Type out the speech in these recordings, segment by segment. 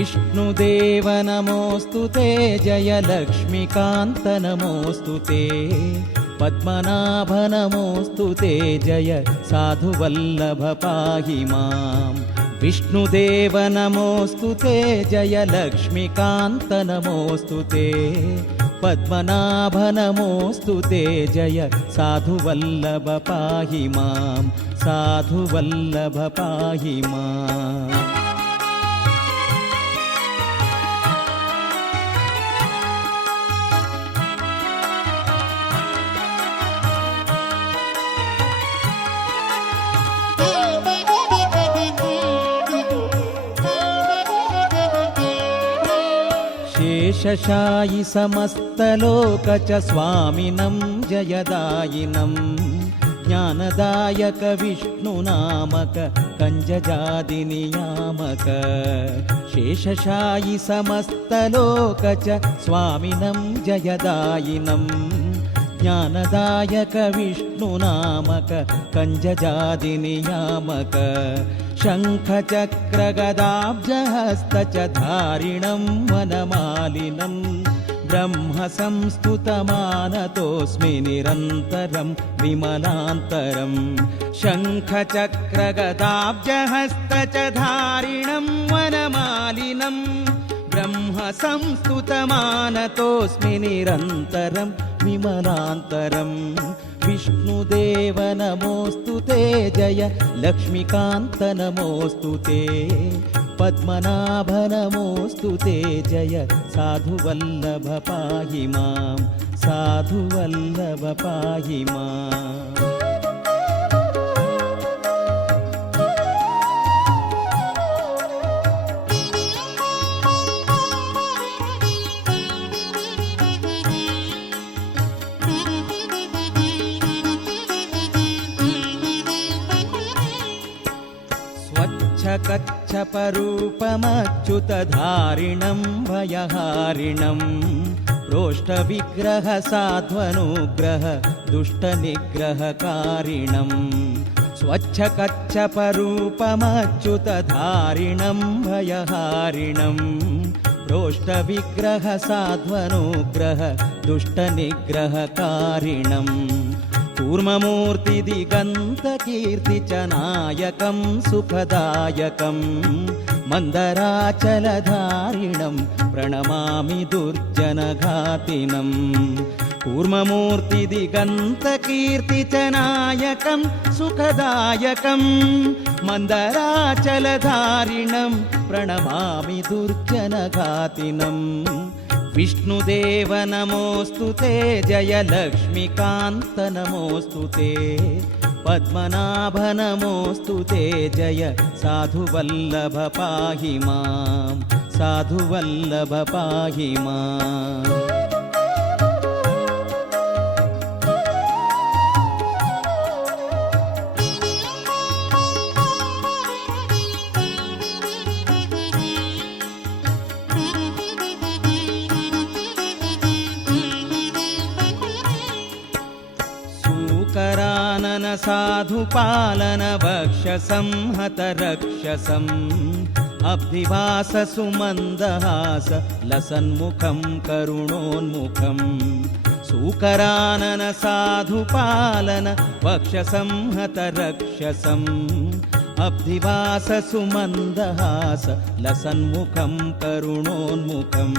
विष्णुदेव नमोऽस्तु ते, जय लक्ष्मीकान्त नमोऽस्तु ते, पद्मनाभ नमोऽस्तु ते, जय साधुवल्लभ पाहि माम्। विष्णुदेव नमोऽस्तु ते, जय लक्ष्मीकान्त नमोऽस्तु ते, पद्मनाभ नमोऽस्तु ते, जय साधुवल्लभ पाहि माम्, साधुवल्लभ पाहि माम्। शेषशायि समस्तलोक च स्वामिनं जयदायिनं, ज्ञानदायक विष्णुनामक कञ्जजादिनियामक। शेषशायि समस्तलोक च स्वामिनं जयदायिनं, ज्ञानदायक विष्णुनामक कञ्जजादिनियामक। शङ्खचक्रगदाब्जहस्त च धारिणं वनमालिनं, ब्रह्म संस्तुतमानतोऽस्मि निरन्तरं विमलान्तरं। शङ्खचक्रगदाब्जहस्त च धारिणं वनमालिनं, ब्रह्म संस्तुतमानतोऽस्मि निरन्तरं विमलान्तरम्। विष्णुदेव नमोऽस्तु ते, जय लक्ष्मीकान्त नमोऽस्तु ते, पद्मनाभ नमोऽस्तु ते, जय साधुवल्लभ पाहि माम्, साधुवल्लभ पाहि माम्। कच्छपरूपमच्युतधारिणं भयहारिणं, प्रोष्ठविग्रह साध्वनुग्रह दुष्टनिग्रहकारिणं। स्वच्छकच्छपरूपमच्युतधारिणं भयहारिणं, प्रोष्ठविग्रह साध्वनुग्रह दुष्टनिग्रहकारिणं। कूर्ममूर्तिदिगन्तकीर्ति च नायकं सुखदायकं, मन्दराचलधारिणं प्रणमामि दुर्जनघातिनं। कूर्ममूर्तिदिगन्तकीर्ति च नायकं सुखदायकं, मन्दराचलधारिणं प्रणमामि दुर्जनघातिनं। विष्णुदेव नमोऽस्तु ते, जय लक्ष्मीकान्त नमोऽस्तु ते, पद्मनाभ नमोऽस्तु ते, जय साधुवल्लभ पाहि माम्, साधुवल्लभ पाहि माम्। करानन साधुपालन वक्षसंहत रक्षसम्, अब्धिवास सुमन्दहास लसन्मुखं करुणोन्मुखं। सुकरानन साधुपालन वक्षसंहत रक्षसम्, अब्धिवास सुमन्दहास लसन्मुखं करुणोन्मुखं।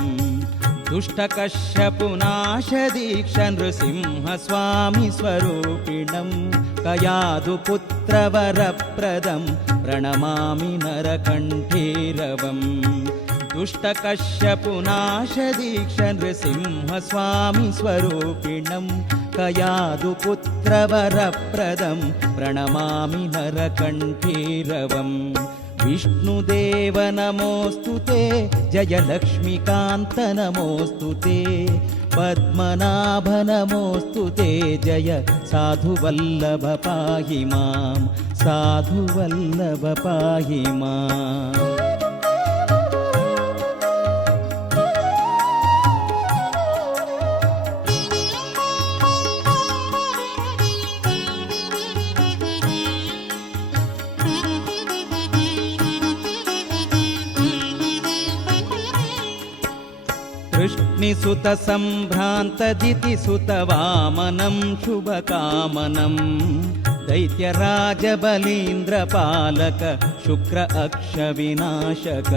दुष्टकश्यपुनाशदीक्ष नृसिंह स्वामी स्वरूपिणं, कयादुपुत्रवरप्रदं प्रणमामि नरकण्ठीरवम्। दुष्टकश्यपुनाशदीक्ष नृसिंह स्वामी स्वरूपिणं, कयादुपुत्रवरप्रदं प्रणमामि नरकण्ठीरवम्। विष्णुदेव नमोऽस्तु ते, जय लक्ष्मीकान्त नमोऽस्तु ते, पद्मनाभ नमोऽस्तु ते, जय साधुवल्लभ पाहि माम्, साधुवल्लभ पाहि माम्। अग्निसुतसम्भ्रान्तदितिसुतवामनं शुभकामनं दैत्यराजबलीन्द्रपालक शुक्र अक्षविनाशक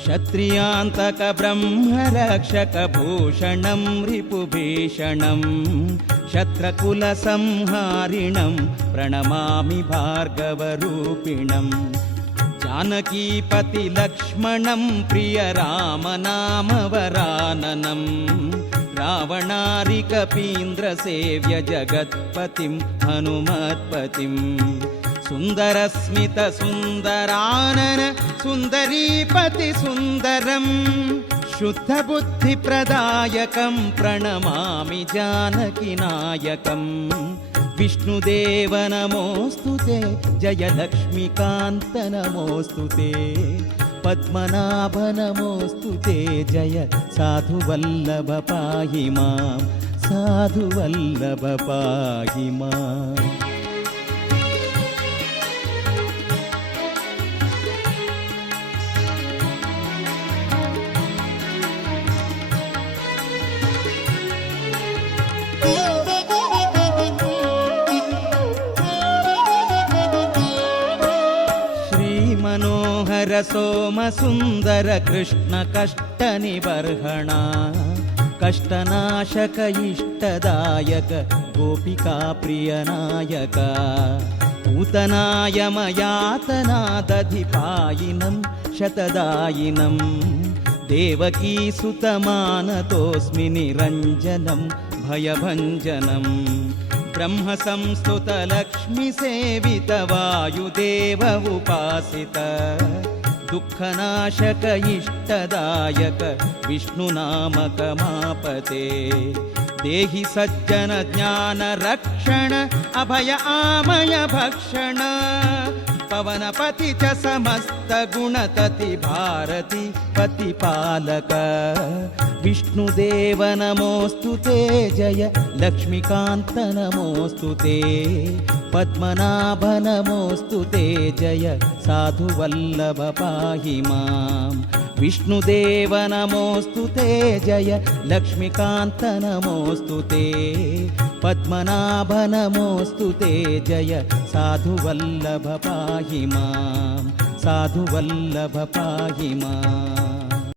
क्षत्रियान्तक ब्रह्मरक्षक भूषणं रिपुभीषणं शत्रकुलसंहारिणं प्रणमामि भार्गवरूपिणम् जानकीपति लक्ष्मणं प्रिय रामनामवराननं रावणारिकपीन्द्रसेव्य जगत्पतिं हनुमत्पतिं सुन्दरस्मित सुन्दरानन सुन्दरीपति सुन्दरं शुद्धबुद्धिप्रदायकं प्रणमामि जानकीनायकं विष्णुदेव नमोऽस्तु ते जय लक्ष्मीकान्त नमोऽस्तु ते पद्मनाभ नमोऽस्तु ते जय साधुवल्लभ पाहि मां साधुवल्लभ पाहि माम् मनोहर सोम सुन्दर कृष्ण कष्टनिबर्हणा कष्टनाशक इष्टदायक गोपिका प्रियनायक पूतनाय मयातनादधिपायिनं शतदायिनं देवकी सुतमानतोऽस्मि निरञ्जनं भयभञ्जनम् ब्रह्म संस्तुत लक्ष्मी सेवित वायुदेव उपासित दुःखनाशक इष्टदायक विष्णुनामक मापते देहि सज्जन ज्ञान रक्षण अभय आमय भक्षण पवनपति च समस्त गुणतति भारती पतिपालक विष्णुदेव नमोऽस्तु ते जय लक्ष्मीकान्त नमोऽस्तु ते पद्मनाभ नमोऽस्तु ते जय साधुवल्लभ पाहि मां विष्णुदेव नमोऽस्तु ते जय लक्ष्मीकान्त नमोऽस्तु ते पद्मनाभ नमोऽस्तु ते जय साधुवल्लभ पाहि मां साधुवल्लभ पाहि माम्